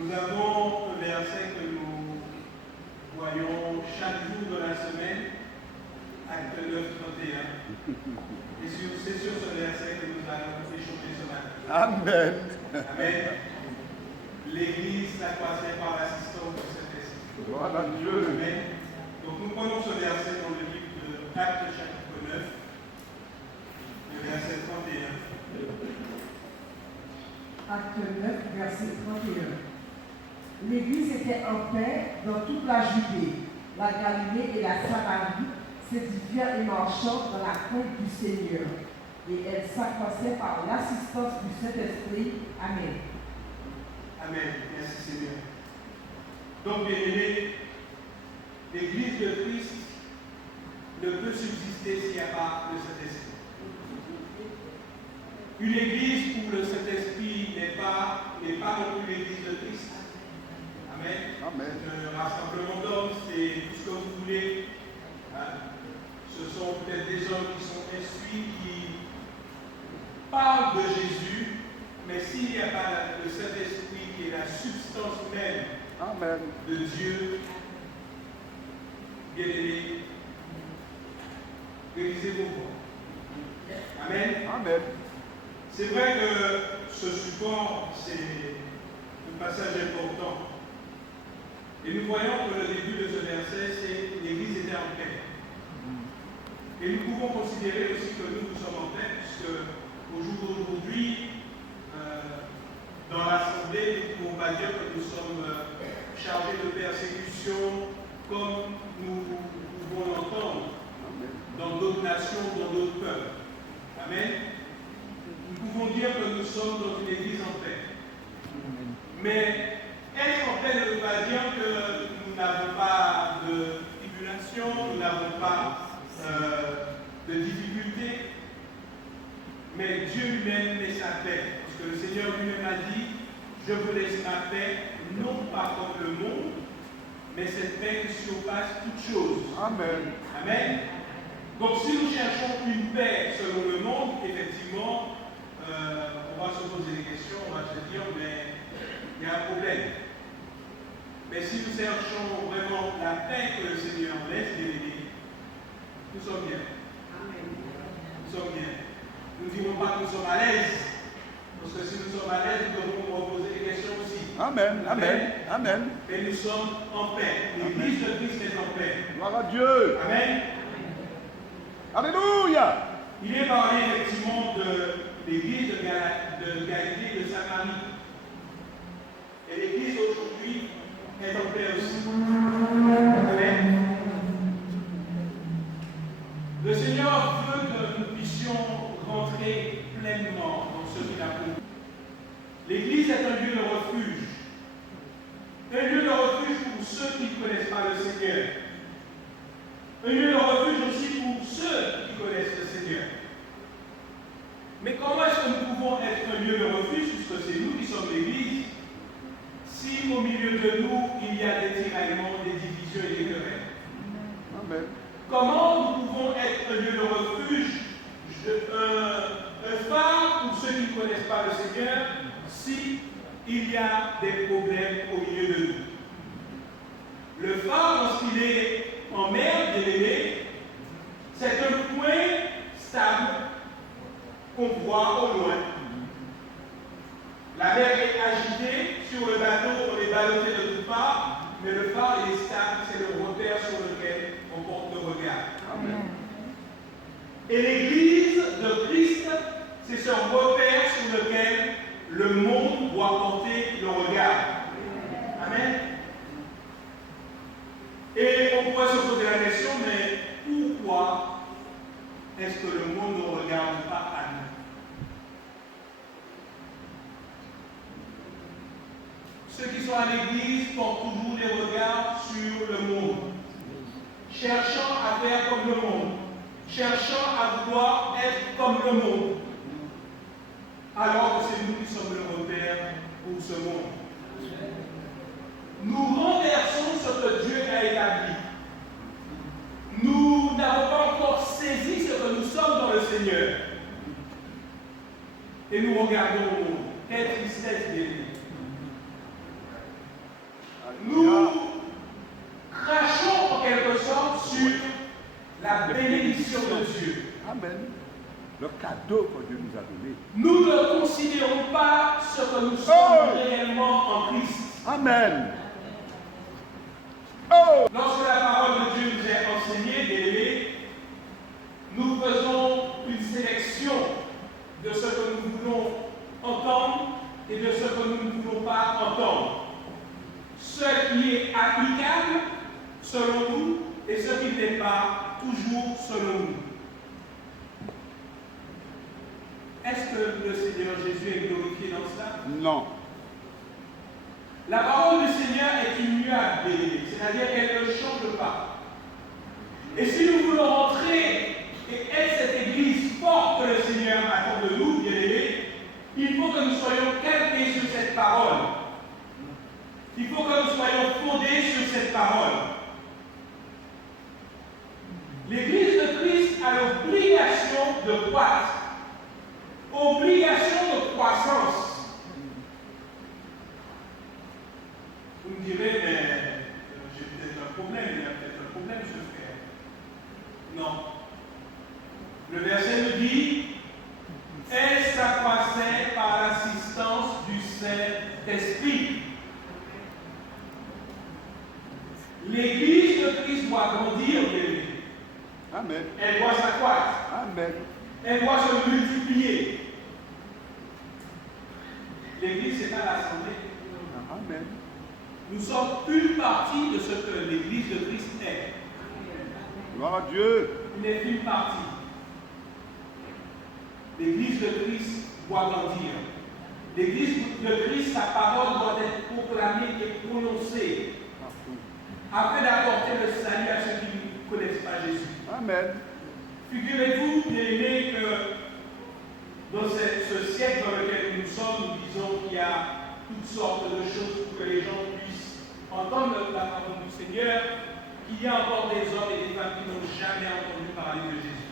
Nous avons un verset que nous voyons chaque jour de la semaine, Acte 9, 31. Et c'est sur ce verset que nous allons échanger ce matin. Amen. Amen. L'Église s'accroissait par l'assistance de cet esprit. Gloire à Dieu. Amen. Donc nous prenons ce verset dans le livre de Acte chapitre 9, le verset 31. Acte 9, verset 31. L'Église était en paix dans toute la Judée, la Galilée et la Samarie, s'édifiant et marchant dans la crainte du Seigneur. Et elle s'accroissait par l'assistance du Saint-Esprit. Amen. Amen. Merci Seigneur. Donc, bien aimés, l'Église de Christ ne peut subsister s'il n'y a pas le Saint-Esprit. Une Église où le Saint-Esprit n'est pas non plus l'Église de Christ. Amen. Amen. Un rassemblement d'hommes, c'est tout ce que vous voulez. Hein? Ce sont peut-être des hommes qui sont instruits, qui parlent de Jésus, mais s'il n'y a pas le Saint-Esprit qui est la substance même Amen. de Dieu, bien aimé, réalisez vos voix. Amen. Amen. C'est vrai que ce support, c'est un passage important. Et nous voyons que le début de ce verset, c'est l'Église était en paix. Et nous pouvons considérer aussi que nous sommes en paix, puisque au jour d'aujourd'hui, dans l'Assemblée, nous ne pouvons pas dire que nous sommes chargés de persécution comme nous pouvons l'entendre dans d'autres nations, dans d'autres peuples. Amen. Nous pouvons dire que nous sommes dans une Église en paix. Mais être en paix ne veut pas dire que nous n'avons pas de tribulation, nous n'avons pas de difficultés, mais Dieu lui-même met sa paix. Parce que le Seigneur lui-même a dit, je vous laisse ma paix, non pas comme le monde, mais cette paix qui surpasse toutes choses. Amen. Amen. Donc si nous cherchons une paix selon le monde, effectivement, on va se poser des questions, on va se dire, mais il y a un problème. Mais si nous cherchons vraiment la paix que le Seigneur laisse, nous sommes bien. Nous sommes bien. Nous ne dirons pas que nous sommes à l'aise. Parce que si nous sommes à l'aise, nous devons nous poser des questions aussi. Amen. Amen. Amen. Et nous sommes en paix. L'Église de Christ est en paix. Gloire à Dieu. Amen. Alléluia. Il est parlé effectivement de l'Église de Galilée et de Samarie. Et l'Église aujourd'hui est en paix aussi. Amen. Le Seigneur veut que nous puissions rentrer pleinement dans ce qu'il a promis. L'Église est un lieu de refuge. Un lieu de refuge pour ceux qui ne connaissent pas le Seigneur. Un lieu de refuge aussi pour ceux qui connaissent le Seigneur. Mais comment est-ce que nous pouvons être un lieu de refuge, puisque c'est nous qui sommes l'Église, si au milieu de nous il y a des tiraillements, des divisions et des querelles? Amen. Comment nous pouvons être un lieu de refuge, un phare pour ceux qui ne connaissent pas le Seigneur, si il y a des problèmes au milieu de nous? Le phare, lorsqu'il est en mer, bien aimé, c'est un point stable qu'on voit au loin. La mer est agitée, sur le bateau, on est ballotté de toutes parts, mais le phare il est stable, c'est le repère sur lequel on porte le regard. Amen. Et l'Église de Christ, c'est ce repère sur lequel le monde doit porter le regard. Amen. Et on pourrait se poser la question, mais pourquoi est-ce que le monde ne regarde pas à nous? Ceux qui sont à l'Église portent toujours des regards sur le monde, cherchant à faire comme le monde, cherchant à vouloir être comme le monde, alors que c'est nous qui sommes le repère pour ce monde. Nous renversons ce que Dieu a établi. Nous n'avons pas encore saisi ce que nous sommes dans le Seigneur. Et nous regardons au monde. Quelle tristesse, bien. cadeau que Dieu nous a donné. Nous ne considérons pas ce que nous sommes réellement en Christ. Amen. Oh! Lorsque la parole de Dieu nous est enseignée, bien-aimés, nous faisons une sélection de ce que nous voulons entendre et de ce que nous ne voulons pas entendre. Ce qui est applicable selon nous et ce qui n'est pas toujours selon nous. Est-ce que le Seigneur Jésus est glorifié dans cela? Non. La parole du Seigneur est immuable, c'est-à-dire qu'elle ne change pas. Et si nous voulons entrer et être cette église forte que le Seigneur attend de nous, bien-aimés, il faut que nous soyons calqués sur cette parole. Il faut que nous soyons fondés sur cette parole. L'église de Christ a l'obligation de croître, obligation de croissance. Vous me direz, mais j'ai peut-être un problème, il y a peut-être un problème, ce frère. Non. Le verset nous dit, elle s'accroissait par l'assistance du Saint-Esprit. L'église de Christ doit grandir, bien-aimés. Amen. Elle doit s'accroître. Amen. Elle doit se multiplier. L'église, c'est pas l'assemblée. Amen. Nous sommes une partie de ce que l'église de Christ est. Gloire à Dieu. Il n'est qu'une partie. L'église de Christ doit grandir. L'église de Christ, sa parole doit être proclamée et prononcée afin d'apporter le salut à ceux qui ne connaissent pas Jésus. Amen. Figurez-vous, bien-aimés, que dans ce siècle dans lequel nous sommes, nous disons qu'il y a toutes sortes de choses pour que les gens puissent entendre la parole du Seigneur, qu'il y a encore des hommes et des femmes qui n'ont jamais entendu parler de Jésus.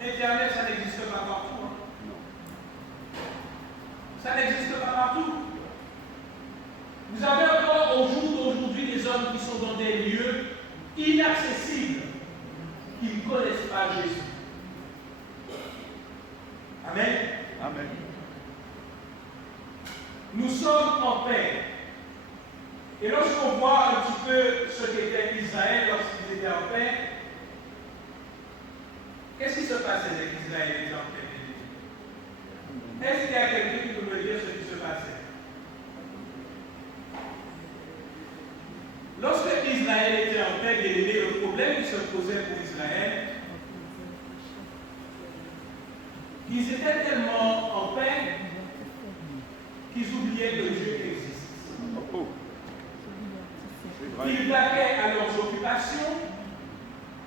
Internet, ça n'existe pas partout. Hein? Ça n'existe pas partout. Vous avez encore au jour d'aujourd'hui des hommes qui sont dans des lieux inaccessibles, qui ne connaissent pas Jésus. Amen. Amen. Nous sommes en paix. Et lorsqu'on voit un petit peu ce qu'était Israël lorsqu'ils étaient en paix, qu'est-ce qui se passait dès qu'Israël était en paix? Est-ce qu'il y a quelqu'un qui peut me dire ce qui se passait? Lorsque Israël était en paix, le problème qui se posait pour Israël, qu'ils étaient tellement en paix qu'ils oubliaient que Dieu existe. Oh. Ils vaquaient à leurs occupations,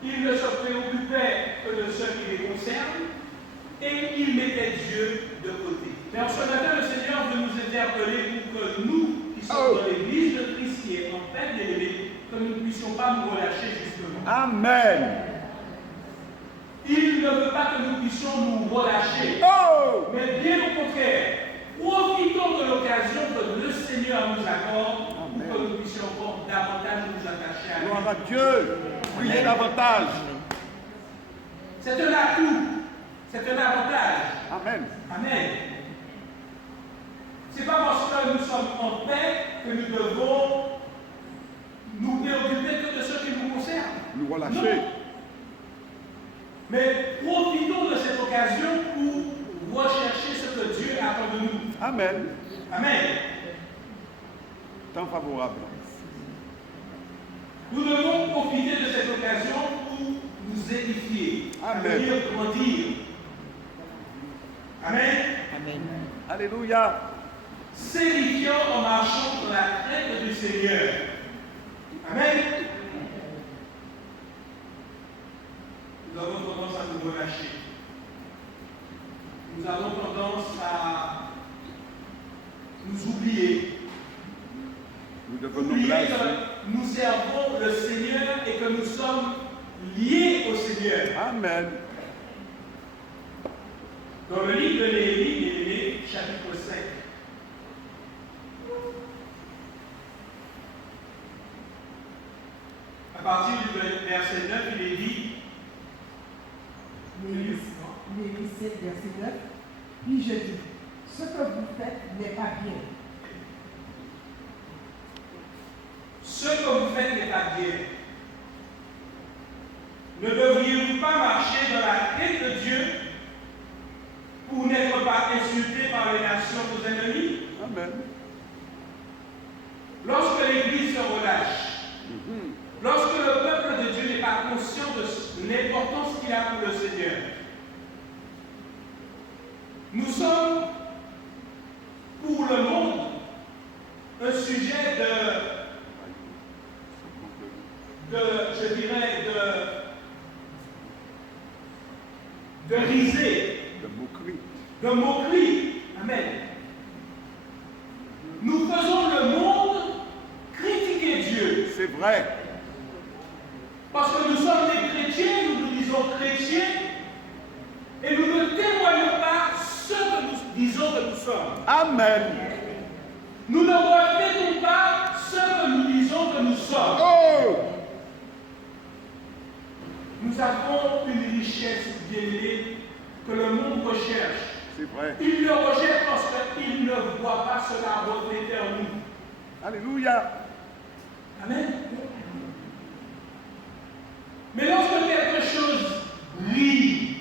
ils ne se préoccupaient que de ce qui les concerne, et ils mettaient Dieu de côté. Mais en ce matin, le Seigneur veut nous interpeller pour que nous, qui sommes dans l'église de Christ qui est en paix, que nous ne puissions pas nous relâcher justement. Amen. Il ne veut pas que nous puissions nous relâcher. Oh! Mais bien au contraire, profitons de l'occasion que le Seigneur nous accorde pour que nous puissions encore davantage nous attacher à lui. Gloire à Dieu. Priez davantage. C'est un atout. C'est un avantage. Amen. Amen. Ce n'est pas parce que nous sommes en paix que nous devons nous préoccuper que de ce qui nous concerne. Nous relâcher. Non. Mais profitons de cette occasion pour rechercher ce que Dieu attend de nous. Amen. Amen. Temps favorable. Nous devons profiter de cette occasion pour nous édifier, Amen. venir grandir. Amen. Amen. Alléluia. S'édifiant en marchant dans la crainte du Seigneur. Amen. Nous avons tendance à nous relâcher. Nous avons tendance à nous oublier. Nous devenons Oublier blasés. que nous servons le Seigneur et que nous sommes liés au Seigneur. Amen. Dans le livre de Néhémie, chapitre 5. À partir du verset 9, il est dit: bien. Ce que vous faites n'est pas bien. Ne devriez-vous pas marcher dans la crainte de Dieu pour n'être pas insultés par les nations vos ennemis? Amen. Lorsque l'Église se relâche, lorsque le peuple de Dieu n'est pas conscient de l'importance qu'il a pour le Seigneur, nous sommes pour le monde un sujet je dirais, de risée, de moquerie. Amen. Nous faisons le monde critiquer Dieu. C'est vrai. Parce que nous sommes des chrétiens, nous nous disons chrétiens, et nous ne témoignons pas ce que nous disons que nous sommes. Amen. Nous ne reflétons pas ce que nous disons que nous sommes. Oh! Nous avons une richesse bien-aimée que le monde recherche. C'est vrai. Il le rejette parce qu'il ne voit pas cela refléter en nous. Alléluia. Amen. Mais lorsque quelque chose brille,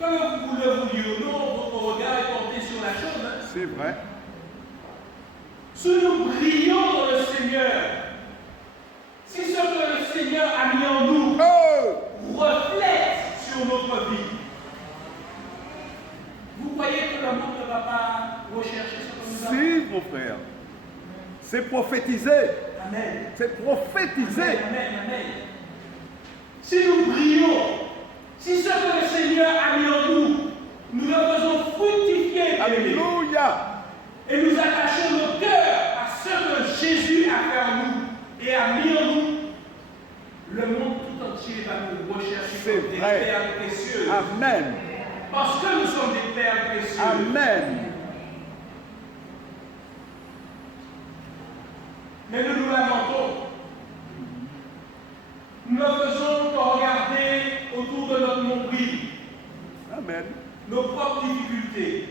comme vous le vouliez ou non, votre regard est porté sur la chose. Hein? C'est vrai. Si nous brillons dans le Seigneur, si ce que le Seigneur a mis en nous reflète sur notre vie, vous croyez que le monde ne va pas rechercher ce que nous avons? Si, mon frère. C'est prophétisé. Amen. C'est prophétisé. Amen, amen, amen. Si nous brillons, si ce que le Seigneur a mis en nous, nous le faisons fructifier, Alléluia. et nous attachons nos cœurs à ce que Jésus a fait en nous et a mis en nous, le monde tout entier va nous rechercher comme des perles précieuses. Amen. Parce que nous sommes des perles précieuses. Amen. Mais nous nous lamentons. Nous ne faisons que regarder autour de notre nombril, Amen. nos propres difficultés.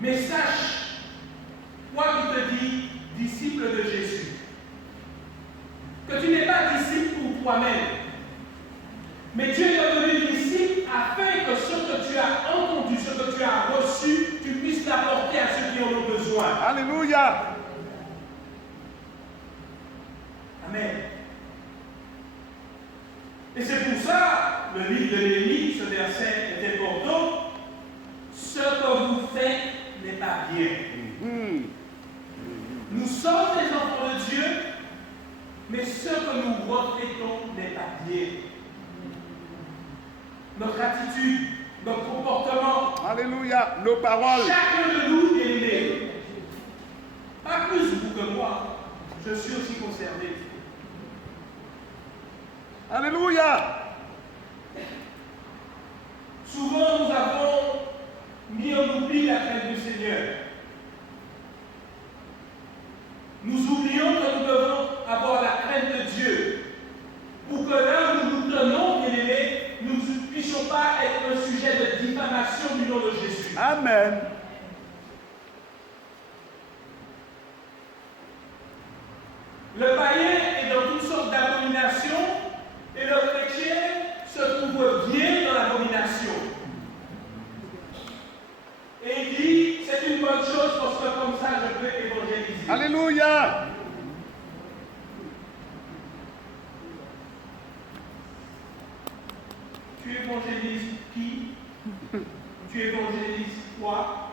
Mais sache, toi qui te dis disciple de Jésus, que tu n'es pas disciple pour toi-même, mais tu es devenu disciple afin que ce que tu as entendu, ce que tu as reçu, tu puisses l'apporter à ceux qui en ont besoin. Alléluia. Amen. Et c'est pour ça, le livre de Néhémie, ce verset est important. Ce que vous faites n'est pas bien. Nous sommes des enfants de Dieu, mais ce que nous reflétons n'est pas bien. Notre attitude, notre comportement, Alléluia. Nos paroles. chacun de nous est aimé. Pas plus vous que moi. Je suis aussi concerné. Alléluia. Souvent, nous avons mis en oubli la crainte du Seigneur. Nous oublions que nous devons avoir la crainte de Dieu pour que là où nous nous tenons, bien aimés, nous ne puissions pas être un sujet de diffamation du nom de Jésus. Amen. Le païen est dans toutes sortes d'abominations et le chrétien se trouve bien dans l'abomination. Et il dit, c'est une bonne chose parce que comme ça je peux évangéliser. Alléluia. Tu évangélises qui? Tu évangélises quoi?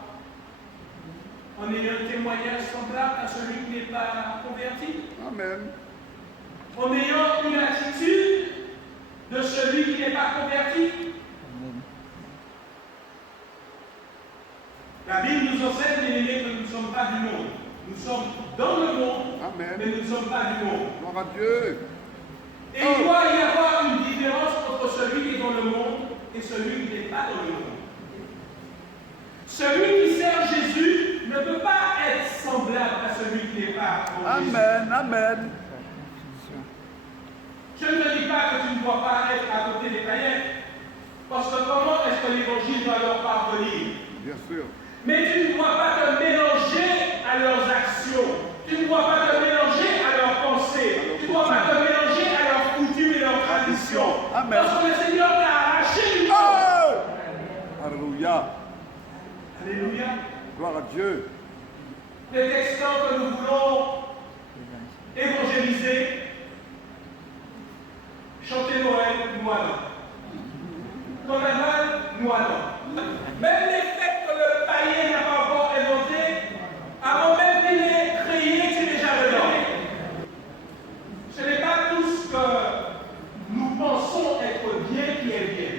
En ayant un témoignage semblable à celui qui n'est pas converti? Amen. En ayant une attitude de celui qui n'est pas converti? La Bible nous enseigne, bien aimés, que nous ne sommes pas du monde. Nous sommes dans le monde, Amen. mais nous ne sommes pas du monde. Gloire à Dieu. Et il doit y avoir une différence entre celui qui est dans le monde et celui qui n'est pas dans le monde. Celui qui sert Jésus ne peut pas être semblable à celui qui n'est pas en Jésus. Amen. Amen. Je ne te dis pas que tu ne dois pas être à côté des païens, parce que comment est-ce que l'évangile doit leur parvenir? Bien sûr. Mais Amen. Parce que le Seigneur t'a arraché du monde. Oh! Alléluia. Alléluia. Gloire à Dieu. Prétextant que nous voulons évangéliser, chanter Noël, nous allons. Carnaval, nous allons. Même les fêtes que le païen n'a pas encore inventées, avant même qu'il ait créé, c'est déjà dedans. Ce n'est pas tout ce que nous pensons être bien qui est bien.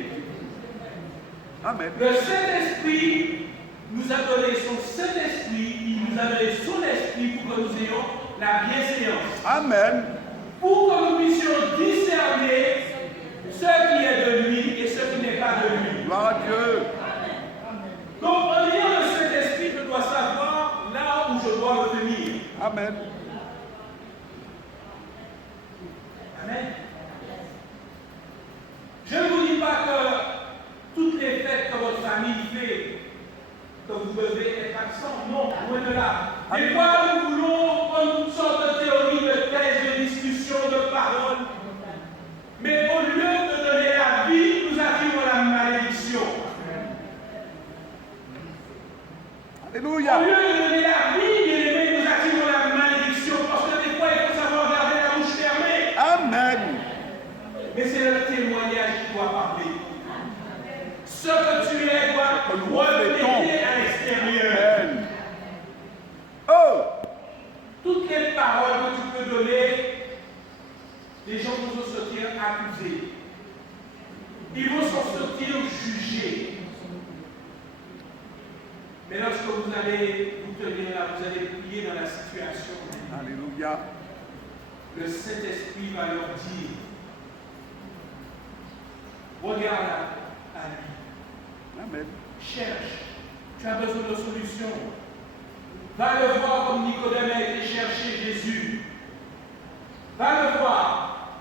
Amen. Le Saint-Esprit nous a donné son Saint-Esprit, il nous a donné son Esprit pour que nous ayons la bienséance. Amen. Pour que nous puissions discerner ce qui est de lui et ce qui n'est pas de lui. Gloire à Dieu. Donc, en ayant le Saint-Esprit, je dois savoir là où je dois me tenir. Amen. Amen. Je ne vous dis pas que toutes les fêtes que votre famille fait, que vous devez être absent. Non, loin de là. Des fois, nous voulons prendre toutes sortes de théories, de thèses, de discussions, de paroles. Mais au lieu de donner la vie, nous attirons la malédiction. Alléluia. Au lieu de donner la vie, bien aimé, nous attirons la malédiction. Parce que des fois, il faut savoir garder la bouche fermée. Amen. Mais c'est le témoignage qui doit parler. Ce que tu es doit refléter à l'extérieur. Amen. Oh! Toutes les paroles que tu peux donner, les gens vont s'en sortir accusés. Ils vont s'en sortir jugés. Mais lorsque vous allez vous tenir là, vous allez prier dans la situation, Alléluia. le Saint-Esprit va leur dire, regarde à lui, Amen. cherche, tu as besoin de solution. Va le voir comme Nicodème a été chercher Jésus. Va le voir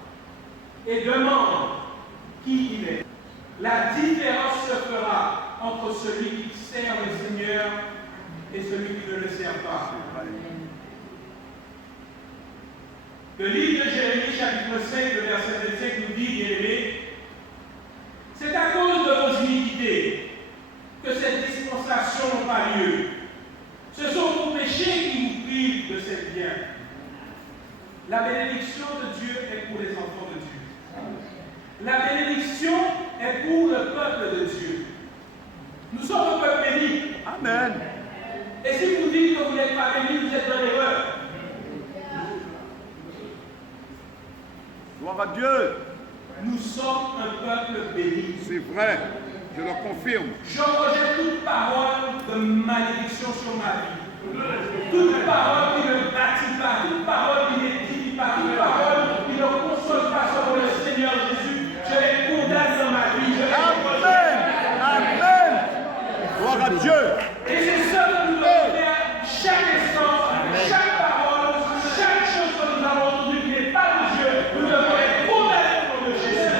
et demande qui il est. La différence se fera entre celui qui sert le Seigneur et celui qui ne le sert pas. Le livre de Jérémie, chapitre 5, le verset 25 nous dit, bien-aimés, c'est à cause de vos iniquités que cette dispensation n'a pas lieu. Ce sont vos péchés qui vous privent de cette bien. La bénédiction de Dieu est pour les enfants de Dieu. La bénédiction est pour le peuple de Dieu. Nous sommes un peuple béni. Amen. Et si vous dites que vous n'êtes pas béni, vous êtes dans l'erreur. Gloire à Dieu. Nous sommes un peuple béni. C'est vrai. Je le confirme. Je rejette toute parole de malédiction sur ma vie. Toute parole qui ne bâtit pas, toute parole qui n'édifie pas, toute parole qui ne console pas sur le Seigneur Jésus, je les condamne dans ma vie. Je les Amen. Amen. Gloire à Dieu. Et c'est ce que nous devons faire chaque instant, chaque parole, chaque chose que nous avons entendue qui n'est pas de Dieu, nous devons les condamner au nom de Jésus.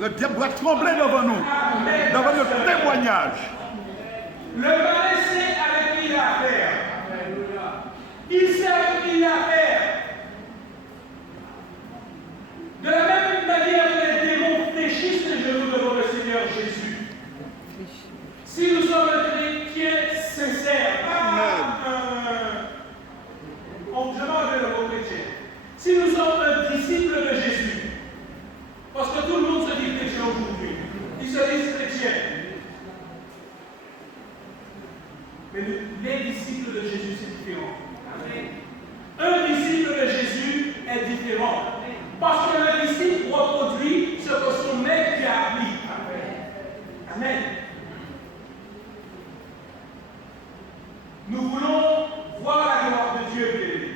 Le diable doit trembler devant nous, devant notre témoignage. Le malin sait avec qui il a affaire. Il sait avec qui il a affaire. De la même manière que les démons fléchissent les genoux devant le Seigneur Jésus. Si nous sommes un chrétien sincère, je m'en vais le mot chrétien. Si nous sommes un disciple de Jésus, parce que tout le monde se dit chrétien aujourd'hui, ils se disent chrétiens. Mais les disciples de Jésus, c'est différent. Un disciple de Jésus est différent. Parce que le disciple reproduit ce que son maître lui a appris. Amen. Nous voulons voir la gloire de Dieu, bien-aimés.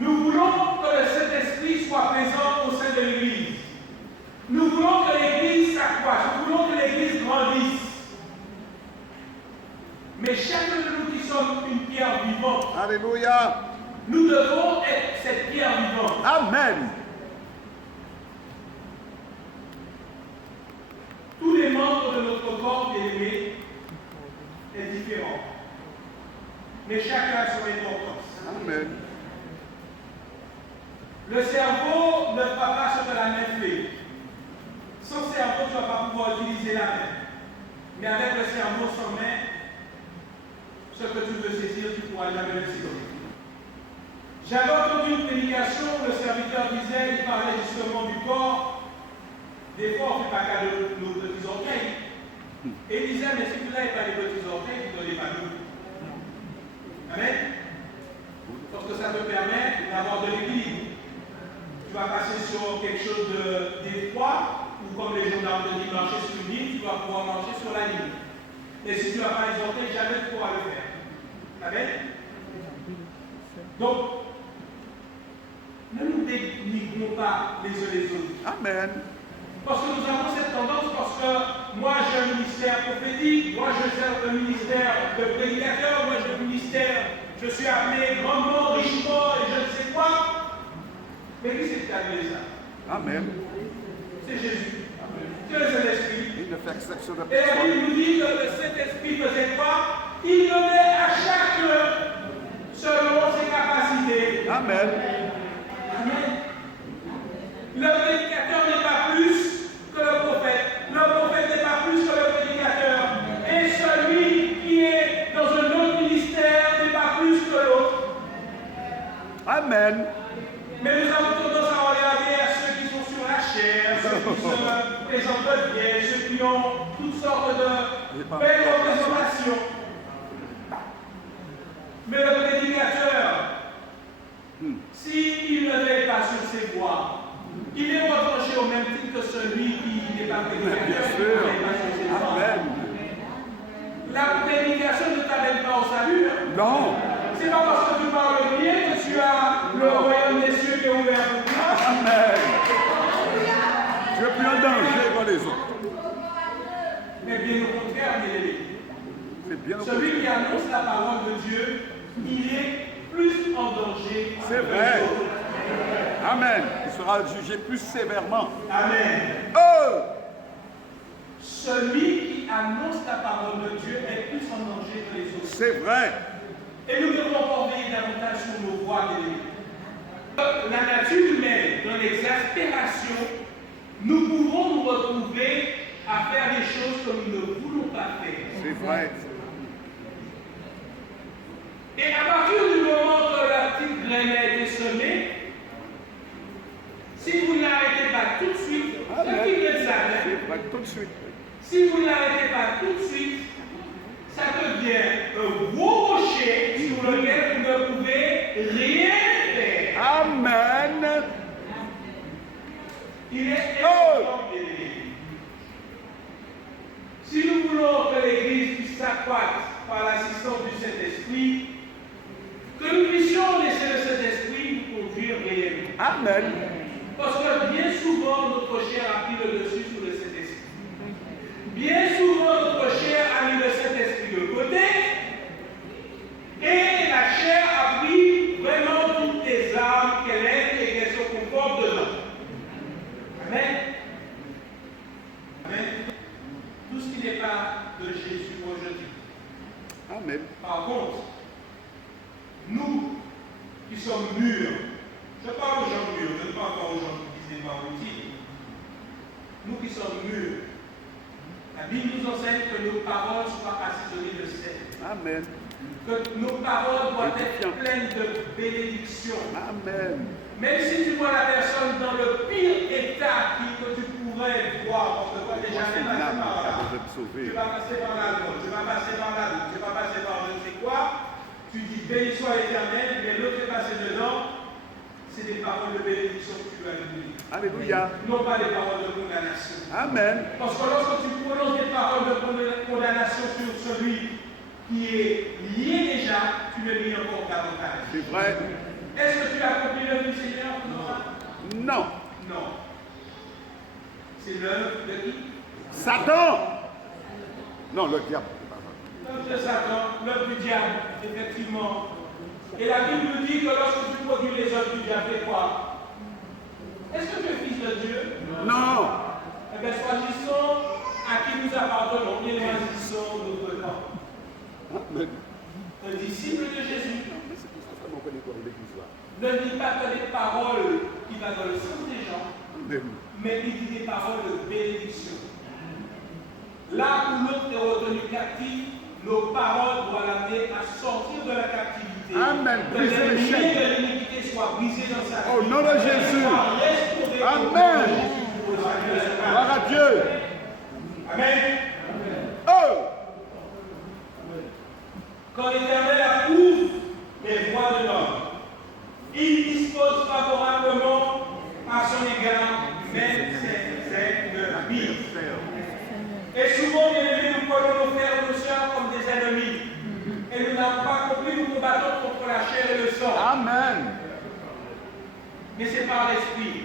Nous voulons que le Saint-Esprit soit présent au sein de l'Église. Nous voulons que l'Église s'accroisse. Nous voulons que l'Église grandisse. Mais chacun de nous qui sommes une pierre vivante, Alléluia. nous devons être cette pierre vivante. Amen. Tous les membres de notre corps, bien-aimé, est différent. Mais chacun a son importance. Amen. Le cerveau ne fera pas ce que la main fait. Sans cerveau, tu ne vas pas pouvoir utiliser la main. Mais avec le cerveau sans main, ce que tu veux saisir, tu ne pourras jamais le saisir. J'avais entendu une prédication où le serviteur disait, il parlait justement du corps. Des fois, on ne fait pas cas de nos petits orteils. Et il disait, mais si vous n'avez pas les petits orteils, vous ne donnez pas d'eau. Amen. Parce que ça te permet d'avoir de l'équilibre. Tu vas passer sur quelque chose d'étroit, ou comme les gendarmes te disent, marcher sur une ligne, tu vas pouvoir marcher sur la ligne. Et si tu n'as pas les orteils, jamais tu pourras le faire. Amen. Donc, ne nous dénigrons pas les uns les autres. Amen. Parce que nous avons cette tendance, parce que moi j'ai un ministère prophétique, moi je sers le ministère de prédicateur, moi j'ai un ministère, je suis appelé grandement, richement et je ne sais quoi. Mais qui c'est qui a donné ça? Amen. C'est Jésus. C'est le Saint-Esprit. Il ne fait exception de Et la personne. Bible nous dit que le Saint-Esprit faisait quoi? Il donnait à chacun selon ses capacités. Amen. Amen. Le prédicateur n'est pas plus que le prophète. Le prophète n'est pas plus que le prédicateur. Et celui qui est dans un autre ministère n'est pas plus que l'autre. Amen. Mais nous avons tendance à regarder à ceux qui sont sur la chair, ceux qui se présentent bien, ceux qui ont toutes sortes de belles représentations. Mais le prédicateur, s'il ne veille pas sur ses voies, il est retranché au même titre que celui qui n'est pas prédicateur. Bien sûr. Amen. La prédication ne t'amène pas au salut. Hein? Non. C'est pas parce que tu parles bien que tu as le royaume des cieux qui est ouvert pour toi. Amen. Tu es plus en danger que les autres. Mais bien au contraire, bien aimé. C'est bien au Celui contraire. qui annonce la parole de Dieu, il est plus en danger. C'est que vrai. les autres. Amen. Il sera jugé plus sévèrement. Amen. Oh! Celui qui annonce la parole de Dieu est plus en danger que les autres. C'est vrai. Et nous devons encore veiller davantage sur nos voies d'éléments. La nature humaine, dans l'exaspération, nous pouvons nous retrouver à faire des choses que nous ne voulons pas faire. C'est vrai. Et à partir du moment que la petite graine a été semée, si vous n'arrêtez pas tout de suite, Amen. ce qui vient de ça, hein, C'est vrai tout de suite. si vous n'arrêtez pas tout de suite, ça devient un gros rocher sur lequel vous ne pouvez rien faire. Amen. Il est Oh! important, bien-aimé. Si nous voulons que l'Église puisse s'accroître par l'assistance du Saint-Esprit, que nous puissions laisser le Saint-Esprit nous conduire réellement. Amen. Parce que bien souvent, notre chair a pris le dessus sur le Saint-Esprit. Bien souvent, notre chair a mis le Saint-Esprit de côté. Et la chair a pris vraiment toutes les armes qu'elle aime et qu'elle se conforte dedans. Amen. Amen. Tout ce qui n'est pas de Jésus rejeté. Amen. Par contre, nous qui sommes mûrs, je parle aux gens mûrs, je ne parle pas aux gens qui disent des paroles. Nous qui sommes mûrs, la Bible nous enseigne que nos paroles soient assaisonnées de sel. Amen. Que nos paroles doivent être pleines de bénédictions. Amen. Même si tu vois la personne dans le pire état que tu pourrais voir, parce que toi déjà C'est passé par l'âme qui a là, besoin de sauver. tu vas passer par l'alcool, tu vas passer par la route, tu vas passer par je ne sais quoi, tu dis béni soit l'Éternel, mais l'autre est passé dedans, c'est des paroles de bénédiction que tu dois lui dire. Alléluia. Non pas des paroles de condamnation. Amen. Parce que lorsque tu prononces des paroles de condamnation sur celui qui est lié déjà, tu le lis encore davantage. C'est vrai. Est-ce que tu as compris l'œuvre du Seigneur? Non. Non. C'est l'œuvre de qui? Satan. Non, le diable. L'œuvre de Satan, l'œuvre du diable, effectivement. Et la Bible nous dit que lorsque tu produis les œuvres du diable, fais quoi? Est-ce que tu es fils de Dieu? Non. Eh bien, choisissons à qui nous appartenons et choisissons notre camp. Amen. Un disciple de Jésus Mais c'est pour ça qu'on connaît l'église là. ne dit pas que des paroles qui va dans le sens des gens, Alléluia. mais il dit des paroles de bénédiction. Là où l'autre est retenu captif, nos paroles doivent l'amener à sortir de la captivité. Amen. Que Brisez les les liens chaînes. de l'iniquité soient brisés dans sa vie. Au nom de Jésus. Soient restaurés au nom de Amen. Jésus. Gloire à Dieu. Amen. Oh! Quand l'Éternel approuve les voies de l'homme, il dispose favorablement à son égard même ses ennemis. Et souvent, bien aimés, nous prenons nos frères et nos sœurs comme des ennemis. Et nous n'avons pas compris, nous combattons contre la chair et le sang. Amen. Mais c'est par l'Esprit.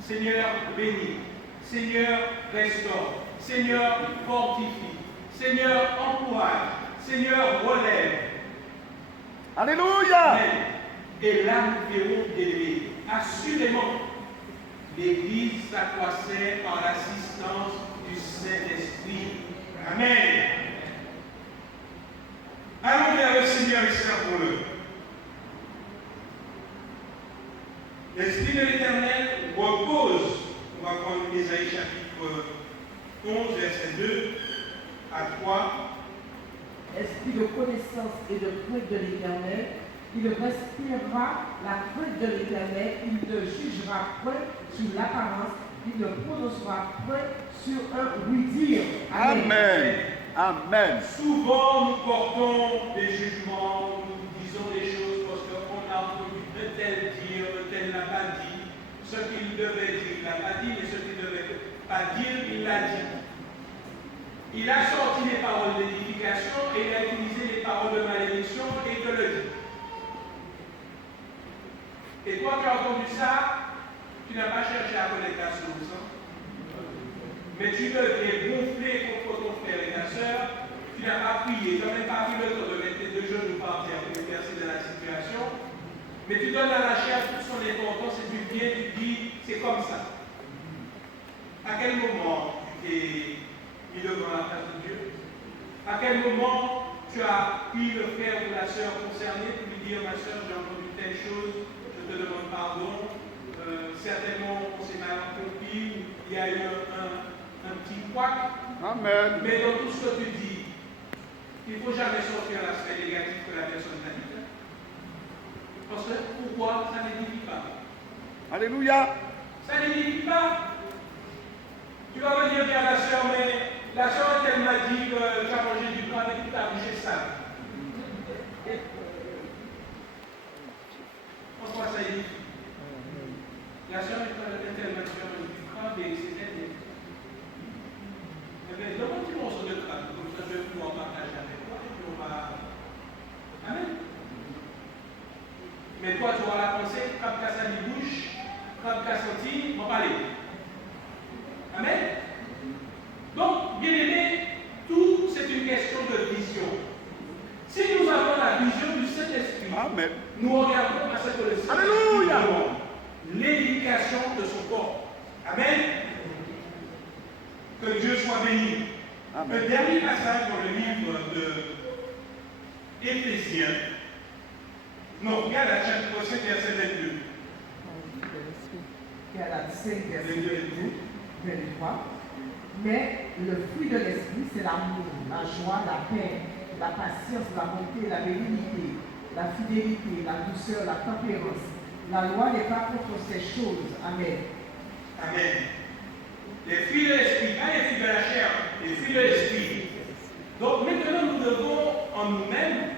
Seigneur, bénis. Seigneur, restaure. Seigneur, fortifie. Seigneur, encourage. Seigneur, relève. Alléluia. Amen. Et là, nous verrons aimer. Assurément, l'Église s'accroissait par l'assistance du Saint-Esprit. Amen. Allons vers le Seigneur et servons-le. L'Esprit de l'Éternel repose. On va prendre Ésaïe chapitre 11, verset 2 à 3. Esprit de connaissance et de crainte de l'Éternel, il respirera la crainte de l'Éternel, il ne jugera point sur l'apparence, il ne prononcera point sur un oui-dire. Amen. Amen. Souvent, nous portons des jugements, nous disons des choses parce qu'on a entendu de tel dire, de tel n'a pas dit. Ce qu'il devait dire, il n'a pas dit, mais ce qu'il ne devait pas dire, il l'a dit. Il a sorti les paroles d'édification et il a utilisé les paroles de malédiction et de le dit. Et toi, tu as entendu ça, tu n'as pas cherché à connaître la source. Mais tu devais gonfler contre ton frère et ta soeur, tu n'as pas prié, tu n'as même pas pris le temps de mettre tes deux genoux par terre pour exercer dans la situation, mais tu donnes à la chair toute son importance et tu viens, tu dis, c'est comme ça. À quel moment tu t'es mis devant la face de Dieu? À quel moment tu as pris le frère ou la soeur concernée pour lui dire, ma soeur, j'ai entendu telle chose, je te demande pardon, certainement on s'est mal compris, il y a eu un petit couac. Amen. Mais dans tout ce que tu dis, il ne faut jamais sortir l'aspect négatif que la personne t'a dit. Parce que pourquoi ça n'édifie pas? Alléluia. Ça n'édifie pas. Tu vas venir dire à la soeur, mais la soeur, elle m'a dit que tu as mangé du pain et que tu as mangé ça. Pourquoi ça édifie? La soeur, elle m'a dit que tu as mangé du pain et c'était. Mais demande un petit morceau de crâne, comme ça je vais pouvoir partager avec toi et puis on va. Amen. Mais toi, tu auras la pensée, quand tu as ça dit bouche, quand tu as senti, on va parler. Amen. Donc, bien aimé, tout c'est une question de vision. Si nous avons la vision du Saint-Esprit, Amen. nous regardons à ce que le Saint-Esprit Alléluia. demande, l'éducation de son corps. Amen. Que Dieu soit béni. Amen. Le dernier passage dans le livre de Éphésiens, non, regarde la chapitre 5, verset 22. Galates 5, verset 22, 23. Mais le fruit de l'esprit, c'est l'amour, la joie, la paix, la patience, la bonté, la bénignité, la fidélité, la douceur, la tempérance. La loi n'est pas contre ces choses. Amen. Amen. Les fruits de l'esprit, pas les fruits de la chair, les fruits de l'esprit. Donc maintenant, nous devons en nous-mêmes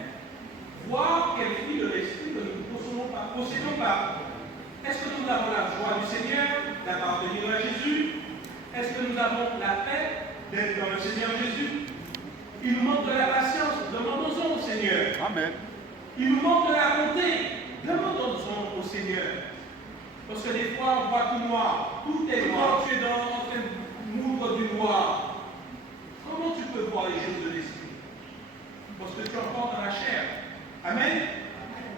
voir quels fruits de l'esprit que nous ne possédons pas. Est-ce que nous avons la joie du Seigneur d'appartenir à Jésus? Est-ce que nous avons la paix d'être dans le Seigneur Jésus? Il nous manque de la patience, demandons-en au Seigneur. Amen. Il nous manque de la bonté, demandons-en au Seigneur. Parce que des fois, on voit tout noir, tout est noir, tu es en train de moudre du noir. Comment tu peux voir les choses de l'esprit? Parce que tu es encore dans la chair. Amen.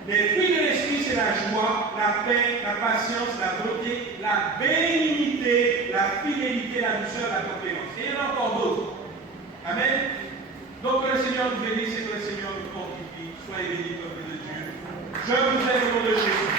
Les fruits de l'esprit, c'est la joie, la paix, la patience, la bonté, la bénignité, la fidélité, la douceur, la tempérance. Et il y en a encore d'autres. Amen. Donc que le Seigneur nous bénisse et que le Seigneur nous fortifie. Soyez bénis, peuple de Dieu. Je vous aime au nom de Jésus.